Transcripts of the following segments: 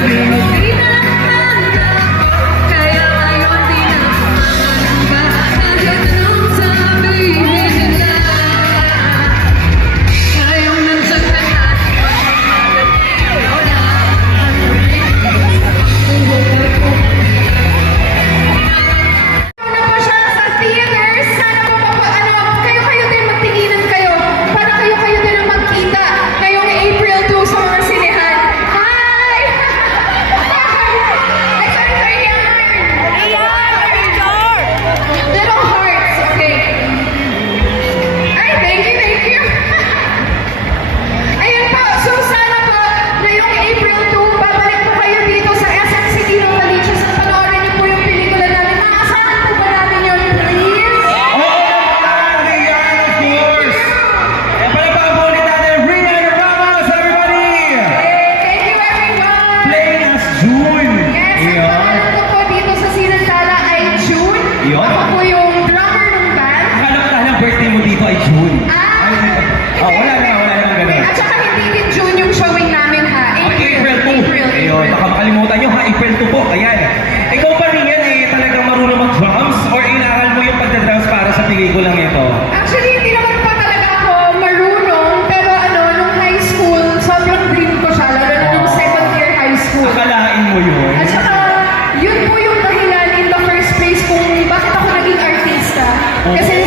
Thank you. Ayan. Ikaw pa rin yan eh, talagang marunong mag-drums or inaral mo yung pagdadrums para sa pelikulang ito? Actually, hindi naman pa talaga ako marunong, pero ano, nung high school, sobrang dream ko siya, lalo na nung second year high school. Akalain mo yun? At saka, yun po yung dahilan in the first place kung bakit ako naging artista. Kasi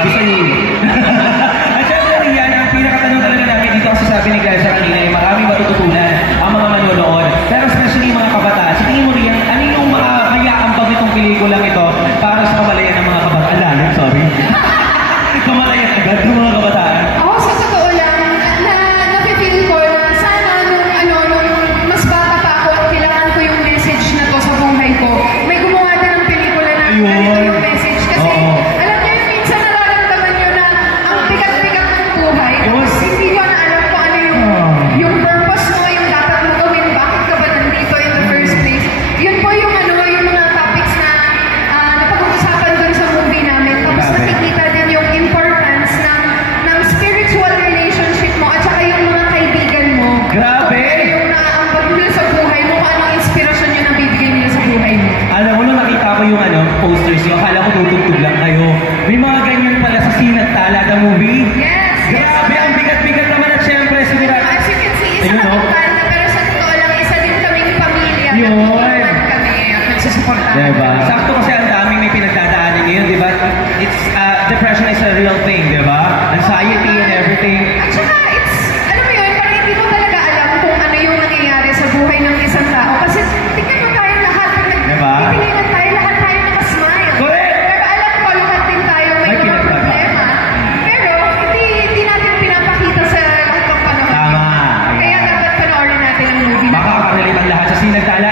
Bisanin. At syempre yan, ang pinakatanong talaga namin dito kasi sabi ni Guys sa kanina, yung maraming matututunan ang mga manonood. Pero especially yung mga kabataan, sa tingin mo rin, ano yung mga kayaambag nitong pelikulang ito Sa silang tala.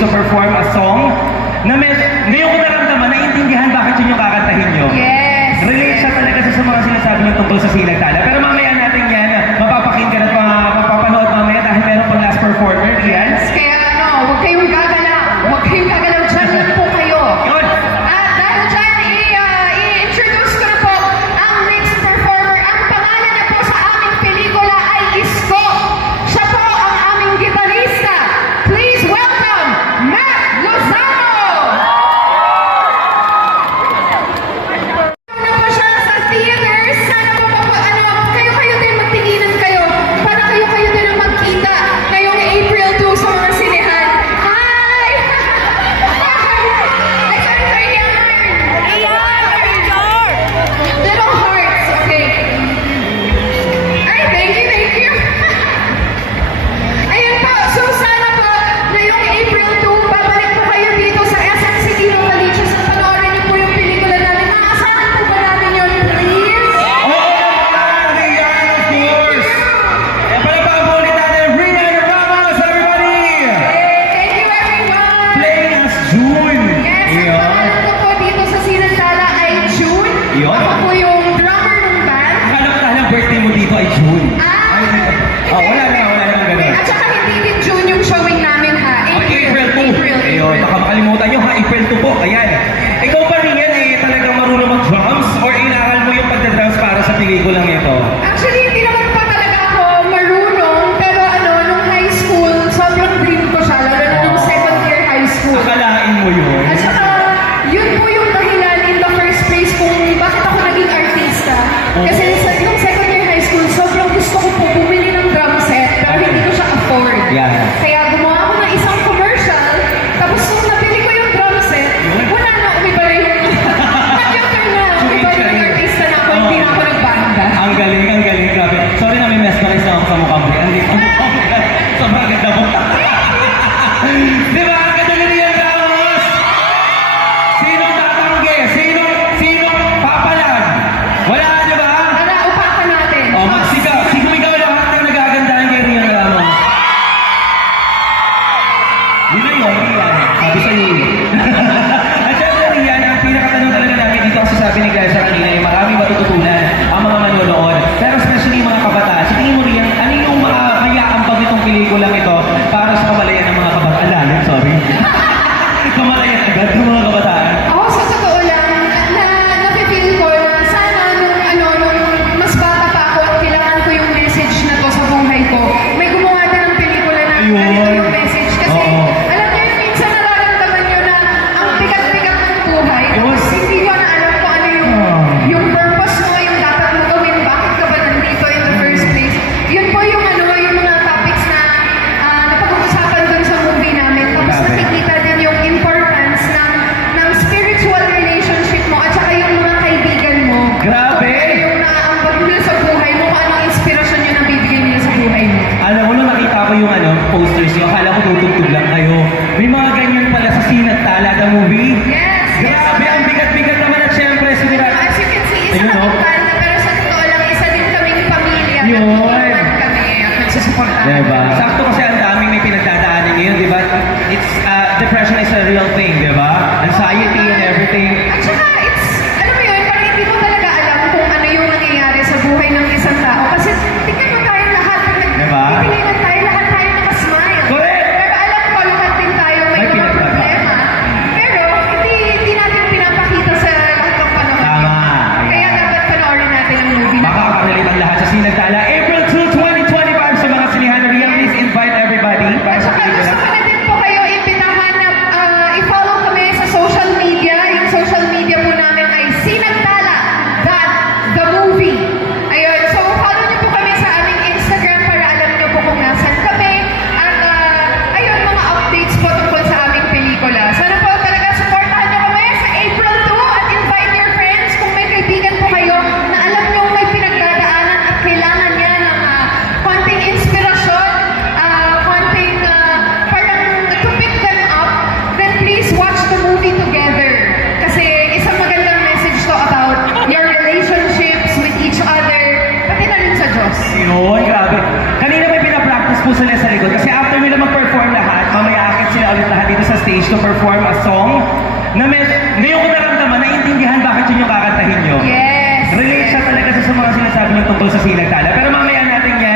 to perform a song na may, ngayon ko naramdaman, naiintindihan bakit yun yung kakantahin nyo. Yes. Relate siya talaga sa mga sinasabi nyo tungkol sa sinagtala. Pero mamaya natin yan, birthday mo dito ay June. Ah! Ay, oh, wala na, wala na ganun. At saka hindi din June yung showing namin ha. April, okay, April 2. Ayun, baka makalimutan nyo ha, April 2 po. Ayan. Yun. Diba? Sakto kasi ang daming may pinagdadaanan ngayon, di ba? It's, uh, depression is a real thing, di ba? Anxiety and everything. At saka, likod. Kasi after nila mag-perform lahat, mamaya akit sila ulit lahat dito sa stage to perform a song na may, ngayon ko naramdaman, naiintindihan bakit yun yung kakantahin nyo. Yes! Relate siya talaga sa mga sinasabi nyo tungkol sa sinagtala. Pero mamaya natin yan